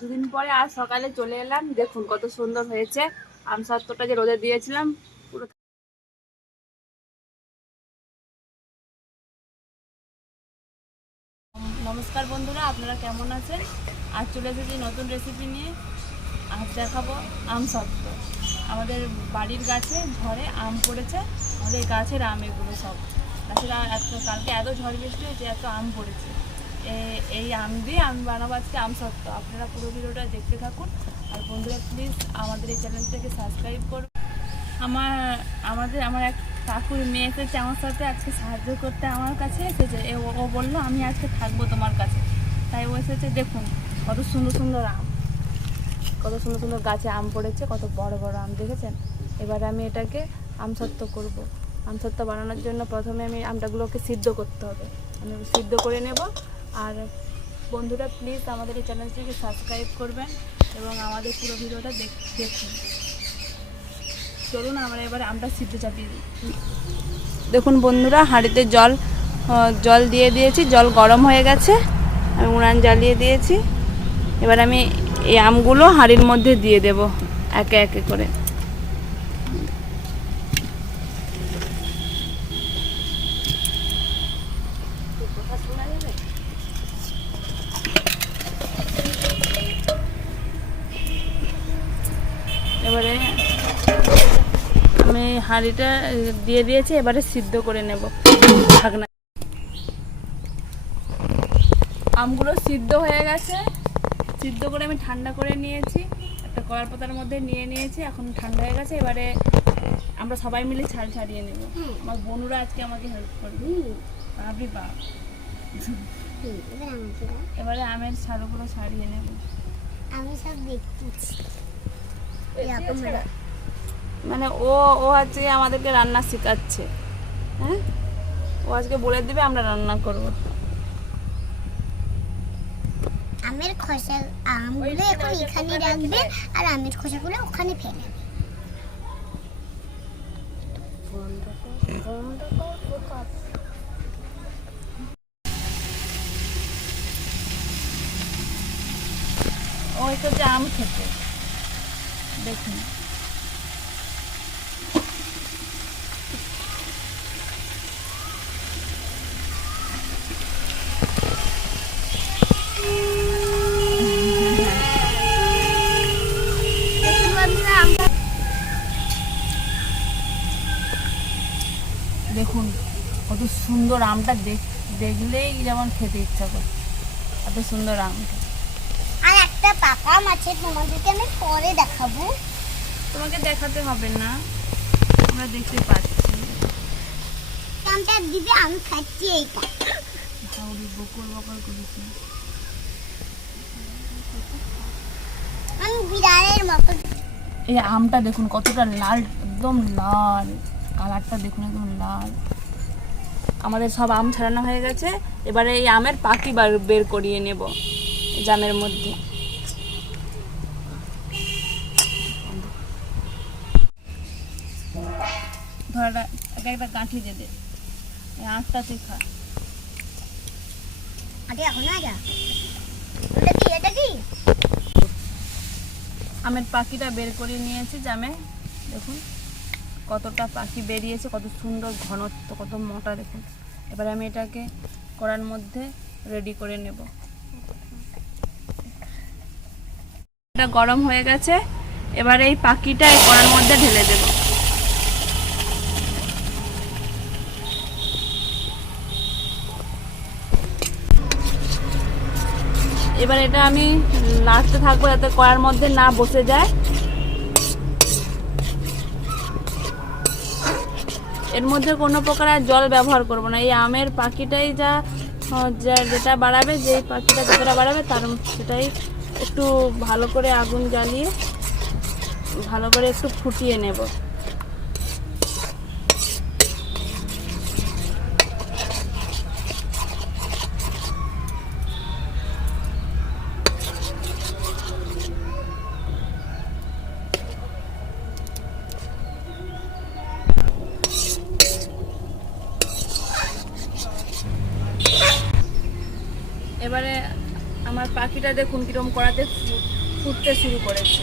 দুদিন পরে আজ সকালে চলে এলাম। দেখুন কত সুন্দর হয়েছে। আম সত্ত্বটা যে রোদে দিয়েছিলাম পুরো। নমস্কার বন্ধুরা, আপনারা কেমন আছেন? আজ চলে এসেছি নতুন রেসিপি নিয়ে। আজ দেখাবো আম সত্ত্ব। আমাদের বাড়ির গাছে ঝড়ে আম পড়েছে। আমাদের গাছের আম এগুলো সব গাছের কালকে এত ঝড় বৃষ্টি হয়েছে, এত আম পড়েছে। এই আম দিয়ে আমি বানাবো আজকে আম সত্ত্ব। আপনারা পুরো ভিডিওটা দেখতে থাকুন। আর বন্ধুরা প্লিজ আমাদের এই চ্যানেলটাকে সাবস্ক্রাইব করুন। আমার এক কাকুর মেয়ে এসেছে আমার সাথে আজকে সাহায্য করতে, আমার কাছে এসেছে। ও বললো আমি আজকে থাকবো তোমার কাছে, তাই ও এসেছে। দেখুন কত সুন্দর সুন্দর আম, কত সুন্দর সুন্দর গাছে আম পড়েছে, কত বড় বড় আম দেখেছেন। এবারে আমি এটাকে আম সত্ত্ব করবো। আম সত্ত্ব বানানোর জন্য প্রথমে আমি আমটাগুলোকে সিদ্ধ করতে হবে। আমি সিদ্ধ করে নেব। আর বন্ধুরা প্লিজ আমাদের এই চ্যানেলটিকে সাবস্ক্রাইব করবেন এবং আমাদের পুরো ভিডিওটা দেখুন। চলুন আমরা এবারে আমটা সিদ্ধ চাপিয়ে দিই। দেখুন বন্ধুরা, হাঁড়িতে জল দিয়ে দিয়েছি, জল গরম হয়ে গেছে। আমি উনান জ্বালিয়ে দিয়েছি। এবার আমি এই আমগুলো হাঁড়ির মধ্যে দিয়ে দেব একে একে করে। এবারে আমি হাঁড়িটা দিয়ে দিয়েছি, এবারে সিদ্ধ করে নেব ঢাকনা। আমগুলো সিদ্ধ হয়ে গেছে। সিদ্ধ করে আমি ঠান্ডা করে নিয়েছি, একটা কড়ার পাতার মধ্যে নিয়ে নিয়েছি। এখন ঠান্ডা হয়ে গেছে। এবারে আমরা সবাই মিলে ছাল ছাড়িয়ে নেব। আমার বোনুরা আজকে আমাকে হেল্প করবে। ভাবি বা এবারে আমের ছালগুলো ছাড়িয়ে নেব। আমি সব দেখতেছি। মানে ও আজকে আমাদেরকে রান্না শেখাচ্ছে। হ্যাঁ, ও আজকে বলে দিবে, আমরা রান্না করব। আমের খোসা আমগুলো এখন এখানে রাখবে আর আমের খোসাগুলো ওখানে ফেলে দেবে। ও এসেছে আম খেতে। দেখুন দেখুন কত সুন্দর আমটা, দেখলেই যেমন খেতে ইচ্ছা করে। এত সুন্দর আমটা। আর একটা পাকা আম আছে, তোমাদেরকে আমি পরে দেখাবো। তোমাকে দেখাতে হবে না, আমরা দেখতে পাচ্ছি। আমটা দিদি আমি খাচ্ছি। এইটা ভাউরি বকর বকর করেছি। আমি বিড়ালের মতো। এই আমটা দেখুন কতটা লাল, একদম লাল কালারটা দেখুন, একদম লাল। আমাদের সব আম ছাড়ানো হয়ে গেছে। এবারে এই আমের পাকি বের করিয়ে নেব জামের মধ্যে। ধরাটা একটা গাঁঠি দিয়ে দে, আঁকটাতে খা। আগে এখন না যা। এটা কি আমের পাখিটা বের করে নিয়েছি জামে। দেখুন কতটা পাখি বেরিয়েছে, কত সুন্দর ঘনত্ব, কত মোটা দেখুন। এবার আমি এটাকে কড়ার মধ্যে রেডি করে নেব। এটা গরম হয়ে গেছে। এবার এই পাখিটা এই কড়ার মধ্যে ঢেলে দেব। এবার এটা আমি নাড়তে থাকবো যাতে কড়ার মধ্যে না বসে যায়। এর মধ্যে কোনো প্রকার জল ব্যবহার করব না। এই আমের পাখিটাই যেটা বাড়াবে, যেই পাখিটা যতটা বাড়াবে সেটাই একটু ভালো করে আগুন জ্বালিয়ে ভালো করে একটু ফুটিয়ে নেব। এবারে আমার পাখিটা পাখিটা দেখুন কিরকম কড়াতে ফুটতে শুরু করেছে।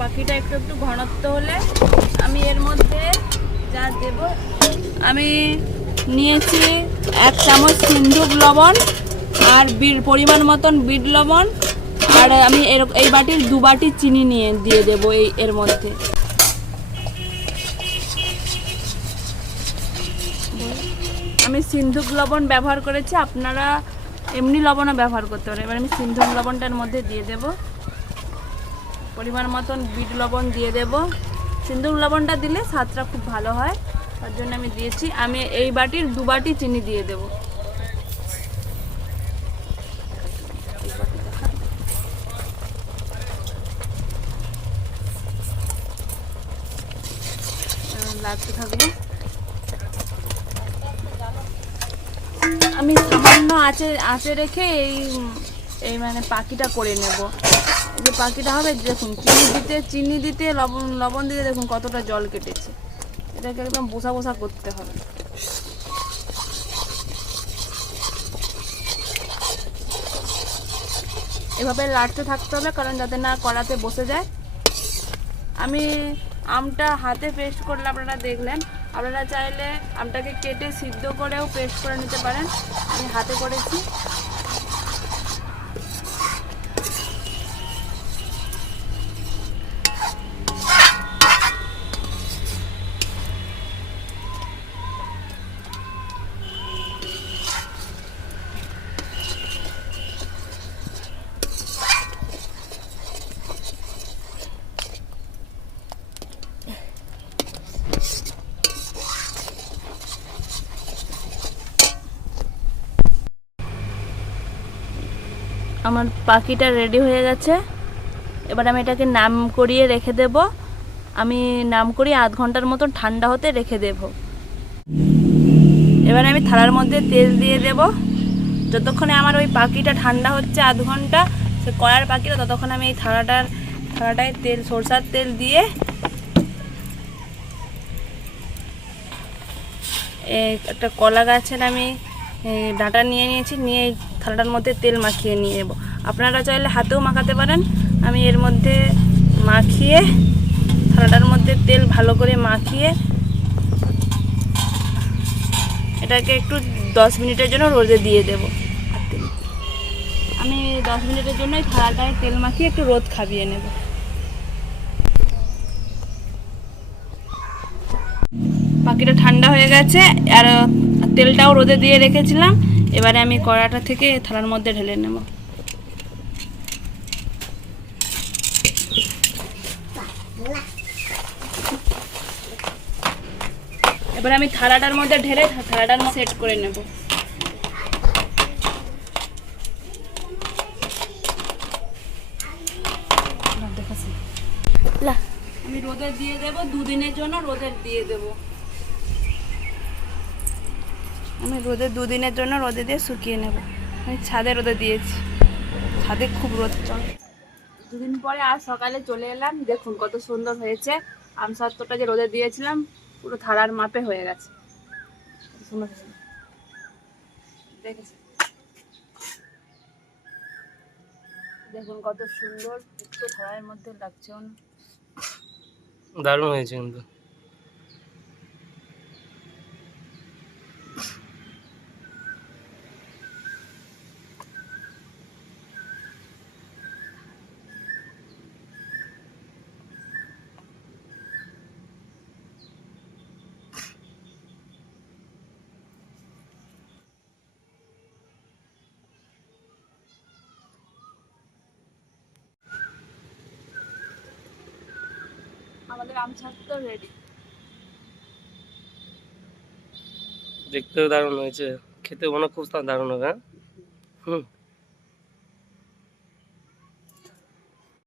পাখিটা একটু একটু ঘনত্ব হলে আমি এর মধ্যে যা দেব, আমি নিয়েছি 1 চামচ সিন্ধুক লবণ আর পরিমাণ মতন বিট লবণ, আর আমি এই বাটির 2 বাটি চিনি দিয়ে দেবো এর মধ্যে। আমি সিন্ধুক লবণ ব্যবহার করেছি, আপনারা এমনি লবণও ব্যবহার করতে পারেন। এবার আমি সিন্ধুক লবণটার মধ্যে দিয়ে দেব, পরিমাণ মতন বিট লবণ দিয়ে দেব। সিন্ধুক লবণটা দিলে স্বাদটা খুব ভালো হয়, তার জন্য আমি দিয়েছি। আমি এই বাটির 2 বাটি চিনি দিয়ে দেব। লাগতে থাকবে। আমি সামান্য আঁচে রেখে এই মানে পাখিটা করে নেব। এই যে পাখিটা হবে দেখুন, চিনি দিতে লবণ দিতে দেখুন কতটা জল কেটেছে। এটাকে একদম বসা বসা করতে হবে। এভাবে লাড়তে থাকতে হবে, কারণ যাতে না কড়াতে বসে যায়। আমি আমটা হাতে পেস্ট করলে আপনারা দেখলেন, আপনারা চাইলে আমটাকে কেটে সিদ্ধ করেও পেস্ট করে নিতে পারেন। আমি হাতে করেছি। আমার পাখিটা রেডি হয়ে গেছে। এবার আমি এটাকে নাম করিয়ে রেখে দেব। আমি নাম করিয়ে 1/2 ঘন্টার মতো ঠান্ডা হতে রেখে দেব। এবার আমি থালার মধ্যে তেল দিয়ে দেব। যতক্ষণে আমার ওই পাখিটা ঠান্ডা হচ্ছে 1/2 ঘন্টা, সে কড়ার পাখিটা, ততক্ষণ আমি এই থালাটায় সরষার তেল দিয়ে একটা কলা গাছের আমি ডাঁটা নিয়ে নিয়েছি, নিয়ে এই থালাটার মধ্যে তেল মাখিয়ে নিয়ে নেব। আপনারা চাইলে হাতেও মাখাতে পারেন। আমি এর মধ্যে মাখিয়ে, থালাটার মধ্যে তেল ভালো করে মাখিয়ে এটাকে একটু 10 মিনিটের জন্য রোদে দিয়ে দেব। আমি 10 মিনিটের জন্য এই থালাটায় তেল মাখিয়ে একটু রোদ খাবিয়ে নেব। পাখিটা ঠান্ডা হয়ে গেছে, আর তেলটাও রোদে দিয়ে রেখেছিলাম। এবারে আমি কড়াটা থেকে থালার মধ্যে ঢেলে নেব। এবার আমি থালাটার মধ্যে ঢেলে থালাটার মধ্যে সেট করে নেব। আমি রোদে দিয়ে দেব, 2 দিনের জন্য রোদে দিয়ে দেব। আমি 2 দিনের জন্য রোদে দিয়ে শুকিয়ে নেব। আমি ছাদে রোদে দিয়েছি, ছাদে খুব রোদ চলে। 2 দিন পরে আজ সকালে চলে এলাম, দেখুন কত সুন্দর হয়েছে। আমসত্ত্বটা যে রোদে দিয়েছিলাম পুরো থালার মাপে হয়ে গেছে। দেখেছেন, দেখুন কত সুন্দর একটু থালার মধ্যে লাগছে। দারুণ হয়েছে কিন্তু। আমাদের আমসত্ত্ব রেডি। দেখতেও দারুণ হয়েছে, খেতে মনে খুব দারুণ হবে। হ্যাঁ।